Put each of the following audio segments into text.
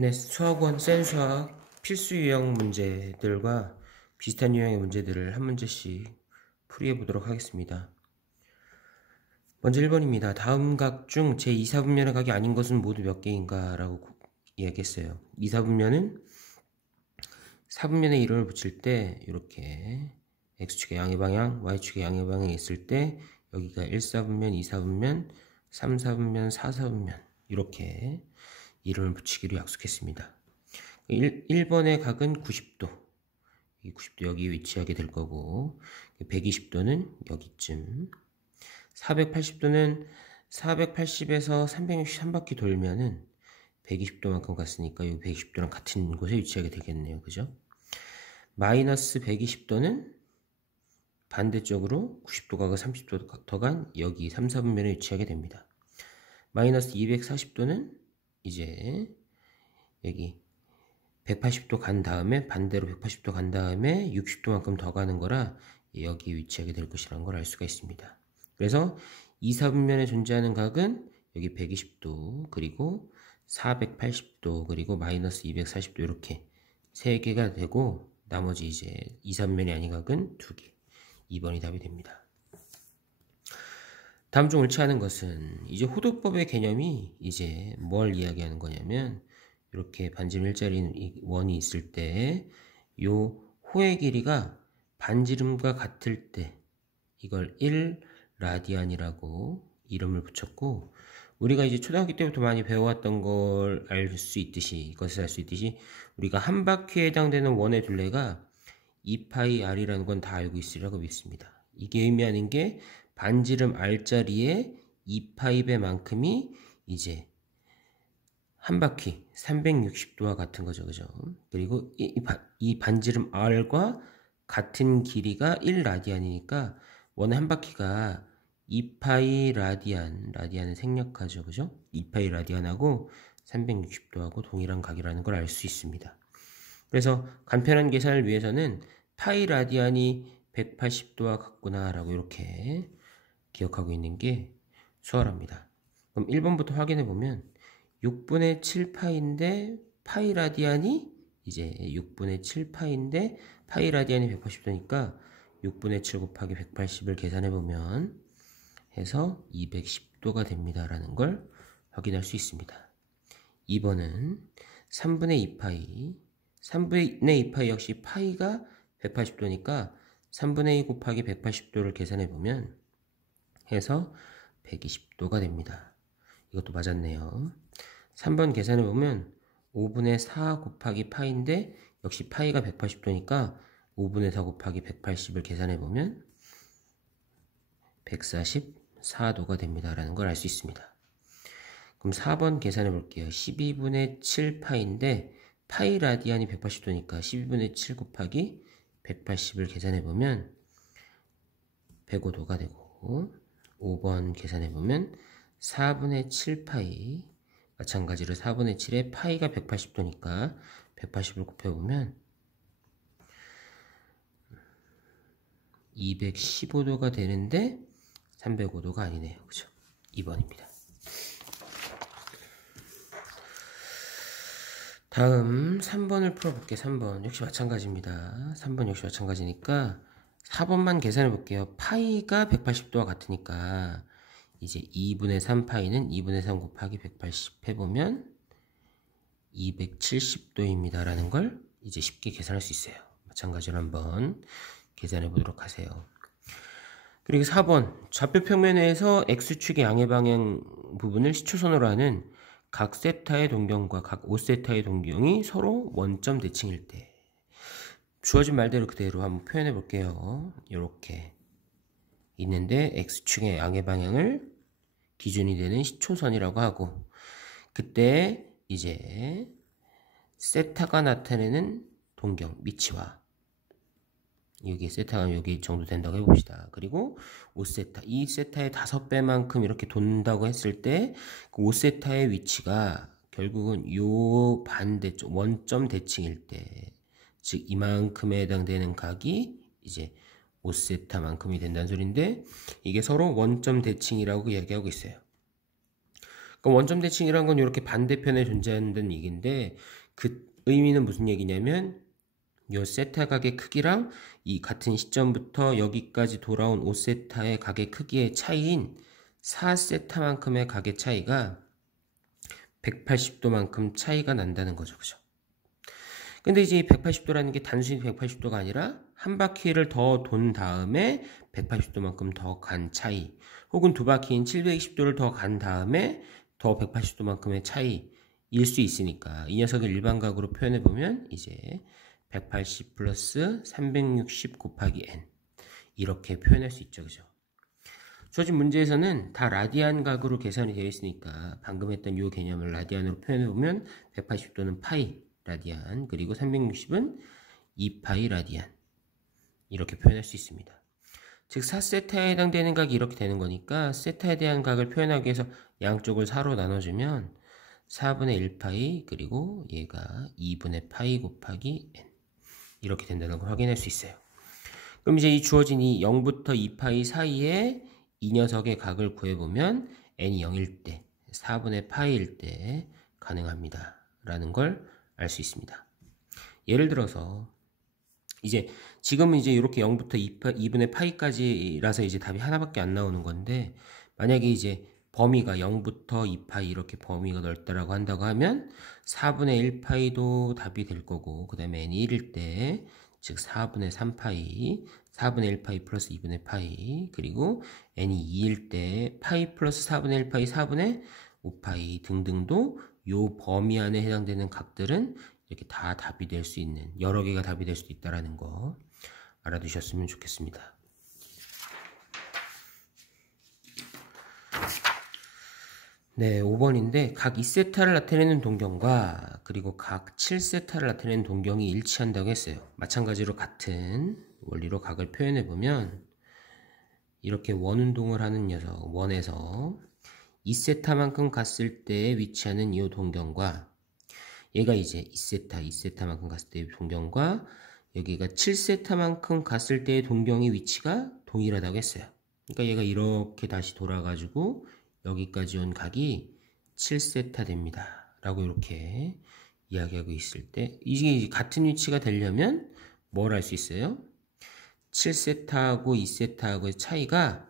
네, 수학원 센수학 필수 유형 문제들과 비슷한 유형의 문제들을 한 문제씩 풀이해 보도록 하겠습니다. 먼저 1번입니다. 다음 각 중 제2, 4분면의 각이 아닌 것은 모두 몇 개인가? 라고 이야기했어요. 2, 4분면은 4분면의 이론을 붙일 때 이렇게 X축의 양의 방향, Y축의 양의 방향이 있을 때 여기가 1, 4분면, 2, 4분면, 3, 4분면, 4, 4분면 이렇게 이론을 붙이기로 약속했습니다. 1번의 각은 90도, 이 90도 여기 위치하게 될 거고 120도는 여기쯤, 480도는 480에서 363바퀴 돌면은 120도만큼 갔으니까 이 120도랑 같은 곳에 위치하게 되겠네요. 그죠? 마이너스 120도는 반대쪽으로 90도 가고 30도 더 간 여기 3, 4분면에 위치하게 됩니다. 마이너스 240도는 이제 여기 180도 간 다음에 반대로 180도 간 다음에 60도만큼 더 가는 거라 여기 위치하게 될 것이라는 걸 알 수가 있습니다. 그래서 2, 4분면에 존재하는 각은 여기 120도 그리고 480도 그리고 마이너스 240도 이렇게 3개가 되고 나머지 이제 2, 3면이 아닌 각은 2개. 2번이 답이 됩니다. 다음 중 옳지 않은 것은 이제 호도법의 개념이 이제 뭘 이야기하는 거냐면 이렇게 반지름 일자리 원이 있을 때 요 호의 길이가 반지름과 같을 때 이걸 1라디안이라고 이름을 붙였고 우리가 이제 초등학교 때부터 많이 배워왔던 걸 알 수 있듯이 이것을 알 수 있듯이 우리가 한 바퀴에 해당되는 원의 둘레가 2파이 r이라는 건 다 알고 있으리라고 믿습니다. 이게 의미하는 게 반지름 r자리에 2파이 배만큼이 이제 한 바퀴 360도와 같은 거죠. 그죠? 그리고 이 반지름 r과 같은 길이가 1라디안이니까 원의 한 바퀴가 2파이 라디안, 라디안은 생략하죠. 그죠? 2파이 라디안하고 360도하고 동일한 각이라는 걸 알 수 있습니다. 그래서 간편한 계산을 위해서는 파이 라디안이 180도와 같구나 라고 이렇게 기억하고 있는 게 수월합니다. 그럼 1번부터 확인해 보면 6분의 7파인데 파이 라디안이 이제 6분의 7파인데 파이 라디안이 180도니까 6분의 7 곱하기 180을 계산해 보면 해서 210도가 됩니다 라는 걸 확인할 수 있습니다. 2번은 3분의 2파이 3분의 2파이 역시 파이가 180도니까 3분의 2 곱하기 180도를 계산해 보면 해서 120도가 됩니다. 이것도 맞았네요. 3번 계산해 보면 5분의 4 곱하기 파인데 역시 파이가 180도니까 5분의 4 곱하기 180을 계산해 보면 144도가 됩니다 라는 걸 알 수 있습니다. 그럼 4번 계산해 볼게요. 12분의 7파인데 파이 라디안이 180도니까 12분의 7 곱하기 180을 계산해 보면 105도가 되고 5번 계산해 보면 4분의 7파이 마찬가지로 4분의 7에 파이가 180도니까 180을 곱해보면 215도가 되는데 305도가 아니네요. 그죠? 2번입니다. 다음 3번을 풀어볼게요. 3번 역시 마찬가지입니다. 3번 역시 마찬가지니까 4번만 계산해 볼게요. 파이가 180도와 같으니까 이제 2분의 3파이는 2분의 3 곱하기 180 해보면 270도입니다 라는 걸 이제 쉽게 계산할 수 있어요. 마찬가지로 한번 계산해 보도록 하세요. 그리고 4번 좌표 평면에서 X축의 양의 방향 부분을 시초선으로 하는 각 세타의 동경과 각 5세타의 동경이 서로 원점 대칭일 때 주어진 말대로 그대로 한번 표현해 볼게요. 이렇게 있는데 X축의 양의 방향을 기준이 되는 시초선이라고 하고 그때 이제 세타가 나타내는 동경 위치와 여기 세타가 여기 정도 된다고 해봅시다. 그리고 5세타, 이 세타의 5배만큼 이렇게 돈다고 했을 때 그 5세타의 위치가 결국은 요 반대쪽 원점 대칭일 때 즉 이만큼에 해당되는 각이 이제 5세타만큼이 된다는 소리인데 이게 서로 원점 대칭이라고 이야기하고 있어요. 그러니까 원점 대칭이란 건 이렇게 반대편에 존재한다는 얘기인데 그 의미는 무슨 얘기냐면 요 세타 각의 크기랑 이 같은 시점부터 여기까지 돌아온 5세타의 각의 크기의 차이인 4세타만큼의 각의 차이가 180도만큼 차이가 난다는 거죠. 그죠? 근데 이제 180도라는 게 단순히 180도가 아니라 한 바퀴를 더 돈 다음에 180도만큼 더 간 차이, 혹은 두 바퀴인 720도를 더 간 다음에 더 180도만큼의 차이일 수 있으니까 이 녀석을 일반각으로 표현해보면 이제 180 플러스 360 곱하기 n 이렇게 표현할 수 있죠. 그죠? 주어진 문제에서는 다 라디안 각으로 계산이 되어 있으니까 방금 했던 이 개념을 라디안으로 표현해보면 180도는 파이 라디안, 그리고 360은 2파이 라디안 이렇게 표현할 수 있습니다. 즉 4세타에 해당되는 각이 이렇게 되는 거니까 세타에 대한 각을 표현하기 위해서 양쪽을 4로 나눠주면 4분의 1파이 그리고 얘가 2분의 파이 곱하기 n 이렇게 된다는 걸 확인할 수 있어요. 그럼 이제 이 주어진 이 0부터 2파이 사이에 이 녀석의 각을 구해보면 n이 0일 때 4분의 파이일 때 가능합니다 라는 걸 알 수 있습니다. 예를 들어서 이제 지금은 이제 이렇게 0부터 2분의 파이까지라서 이제 답이 하나밖에 안 나오는 건데, 만약에 이제 범위가 0부터 2파이 이렇게 범위가 넓다라고 한다고 하면 4분의 1파이도 답이 될 거고, 그 다음에 n이 1일 때 즉 4분의 3파이, 4분의 1파이 플러스 2분의 파이, 그리고 n이 2일 때 파이 플러스 4분의 1파이, 4분의 5파이 등등도 요 범위 안에 해당되는 각들은 이렇게 다 답이 될 수 있는, 여러 개가 답이 될 수도 있다는 거 알아두셨으면 좋겠습니다. 네, 5번인데 각 2세타를 나타내는 동경과 그리고 각 7세타를 나타내는 동경이 일치한다고 했어요. 마찬가지로 같은 원리로 각을 표현해보면 이렇게 원운동을 하는 녀석, 원에서 2세타만큼 갔을 때 위치하는 이 동경과 얘가 이제 2세타만큼 갔을 때의 동경과 여기가 7세타만큼 갔을 때의 동경의 위치가 동일하다고 했어요. 그러니까 얘가 이렇게 다시 돌아가지고 여기까지 온 각이 7세타 됩니다 라고 이렇게 이야기하고 있을 때, 이게 같은 위치가 되려면 뭘 할 수 있어요? 7세타하고 2세타하고의 차이가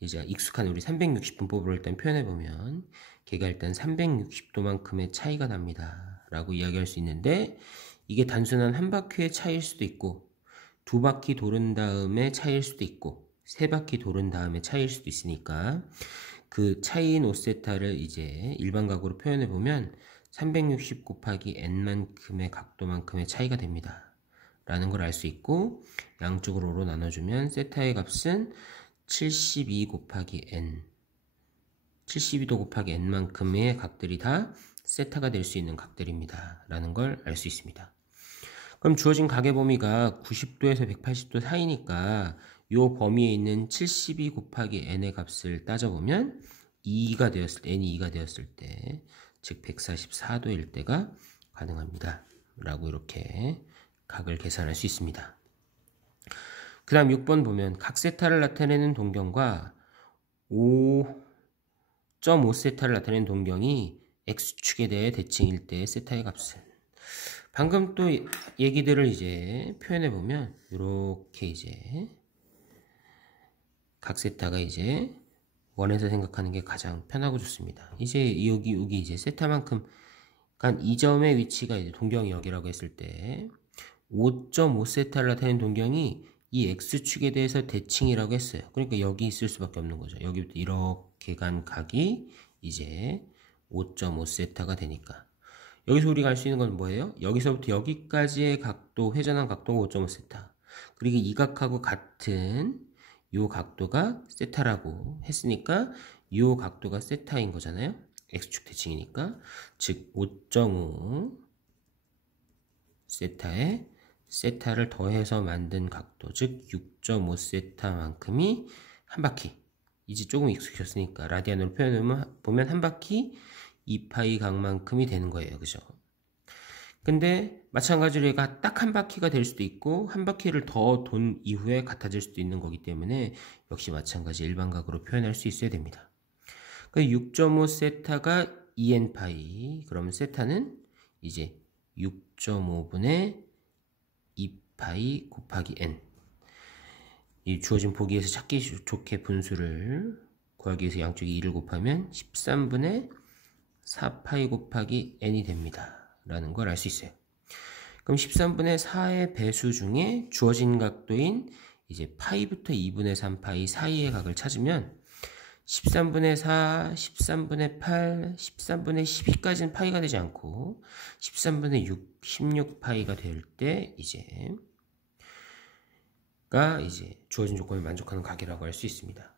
이제 익숙한 우리 360분법으로 일단 표현해보면 걔가 일단 360도만큼의 차이가 납니다 라고 이야기할 수 있는데, 이게 단순한 한 바퀴의 차이일 수도 있고 두 바퀴 도른 다음에 차이일 수도 있고 세 바퀴 도른 다음에 차이일 수도 있으니까 그 차이인 5세타를 이제 일반각으로 표현해보면 360 곱하기 n만큼의 각도만큼의 차이가 됩니다 라는 걸 알 수 있고, 양쪽으로 5로 나눠주면 세타의 값은 72 곱하기 n, 72도 곱하기 n만큼의 각들이 다 세타가 될 수 있는 각들입니다 라는 걸 알 수 있습니다. 그럼 주어진 각의 범위가 90도에서 180도 사이니까 이 범위에 있는 72 곱하기 n의 값을 따져보면 2가 되었을 때, n이 2가 되었을 때, 즉 144도일 때가 가능합니다 라고 이렇게 각을 계산할 수 있습니다. 그 다음 6번 보면 각 세타를 나타내는 동경과 5.5세타를 나타내는 동경이 x축에 대해 대칭일 때의 세타의 값은, 방금 또 얘기들을 이제 표현해보면 이렇게 이제 각 세타가 이제 원에서 생각하는 게 가장 편하고 좋습니다. 이제 여기 이제 세타만큼 간 이 점의 위치가 이제 동경이 여기라고 했을 때 5.5세타를 나타내는 동경이 이 x축에 대해서 대칭이라고 했어요. 그러니까 여기 있을 수밖에 없는 거죠. 여기부터 이렇게 간 각이 이제 5.5세타가 되니까 여기서 우리가 알 수 있는 건 뭐예요? 여기서부터 여기까지의 각도, 회전한 각도가 5.5세타, 그리고 이 각하고 같은 요 각도가 세타라고 했으니까 요 각도가 세타인 거잖아요. x축 대칭이니까. 즉 5.5 세타에 세타를 더해서 만든 각도, 즉 6.5 세타만큼이 한 바퀴, 이제 조금 익숙해졌으니까 라디안으로 표현하면 한 바퀴 2파이 각만큼이 되는 거예요. 그죠? 근데 마찬가지로 얘가 딱 한 바퀴가 될 수도 있고 한 바퀴를 더 돈 이후에 같아질 수도 있는 거기 때문에 역시 마찬가지 일반각으로 표현할 수 있어야 됩니다. 6.5 세타가 2n 파이. 그러면 세타는 이제 6.5분의 2파이 곱하기 n. 이 주어진 보기에서 찾기 좋게 분수를 구하기 위해서 양쪽에 2를 곱하면 13분의 4파이 곱하기 n이 됩니다. 라는 걸 알 수 있어요. 그럼 13분의 4의 배수 중에 주어진 각도인 이제 파이부터 2분의 3파이 사이의 각을 찾으면 13분의 4, 13분의 8, 13분의 12까지는 파이가 되지 않고 13분의 6, 16파이가 될 때 이제 주어진 조건을 만족하는 각이라고 할 수 있습니다.